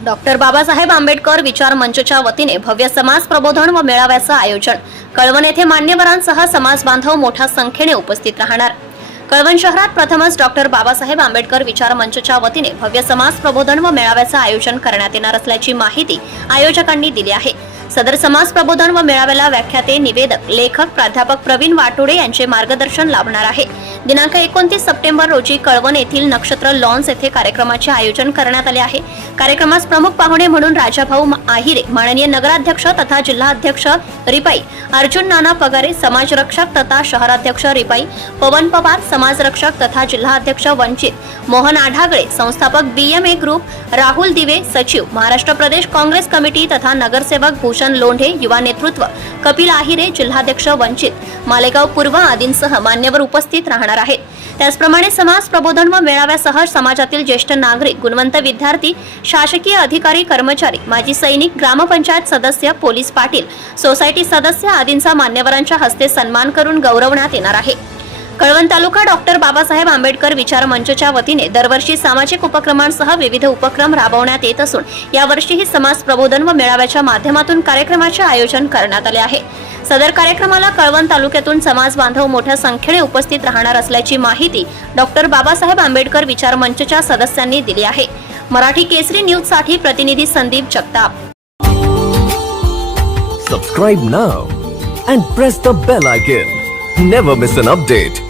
Doctor Babasaheb Ambedkar विचार मंचच्या वतीने भव्य समाज प्रबोधन व मेळाव्याचं आयोजन. कळवण येथे मान्यवरांसह समाज बांधव मोठ्या संख्येने उपस्थित राहणार. कळवण शहरात प्रथमच डॉक्टर बाबासाहेब आंबेडकर विचार मंचच्या वतीने भव्य समाज प्रबोधन व मेळाव्याचं आयोजन करण्यात येणार असल्याची माहिती आयोजकांनी दिली आहे. सदर समाज प्रबोधन व मेळाव्याला व्याख्याते निवेदक लेखक प्राध्यापक प्रवीण वाटोडे यांचे मार्गदर्शन लाभणार आहे. दिनांक एकोणतीस सप्टेंबर रोजी कळवण येथील नक्षत्र लॉन्स येथे कार्यक्रमाचे आयोजन करण्यात आले आहे. कार्यक्रमास प्रमुख पाहुणे म्हणून राजाभाऊ आहिरे माननीय नगराध्यक्ष तथा जिल्हाध्यक्ष रिपाई अर्जुन नाना पगारे समाजरक्षक तथा शहराध्यक्ष रिपाई पवन पवार समाजरक्षक तथा जिल्हाध्यक्ष वंचित मोहन आढागळे संस्थापक बीएमए ग्रुप राहुल दिवे सचिव महाराष्ट्र प्रदेश काँग्रेस कमिटी तथा नगरसेवक भूषण लोंढे युवा नेतृत्व कपिल आहिरे जिल्हाध्यक्ष वंचित मालेगाव पूर्व आदींसह मान्यवर उपस्थित राहणार आहेत. त्याचप्रमाणे समाज प्रबोधन व मेळाव्यासह समाजातील ज्येष्ठ नागरिक गुणवंत विद्यार्थी शासकीय अधिकारी कर्मचारी माजी सैनिक ग्रामपंचायत सदस्य पोलीस पाटील सोसायटी सदस्य आदींचा मान्यवरांच्या हस्ते सन्मान करून गौरवण्यात येणार आहे. कळवण तालुका डॉक्टर बाबासाहेब आंबेडकर विचार मंचच्या वतीने दरवर्षी सामाजिक उपक्रमांसह विविध उपक्रम राबवण्यात येत असून यावर्षीही समाज प्रबोधन व मेळाव्याच्या माध्यमातून कार्यक्रमाचे आयोजन करण्यात आले आहे. सदर कार्यक्रमाला कळवण तालुक्यातून समाज बांधव मोठ्या संख्येने उपस्थित राहणार असल्याची माहिती डॉक्टर बाबासाहेब आंबेडकर विचार मंचच्या सदस्यांनी दिली आहे. मराठी केसरी न्यूजसाठी प्रतिनिधी Sandeep Jagtap. Subscribe now and press the bell icon never miss an update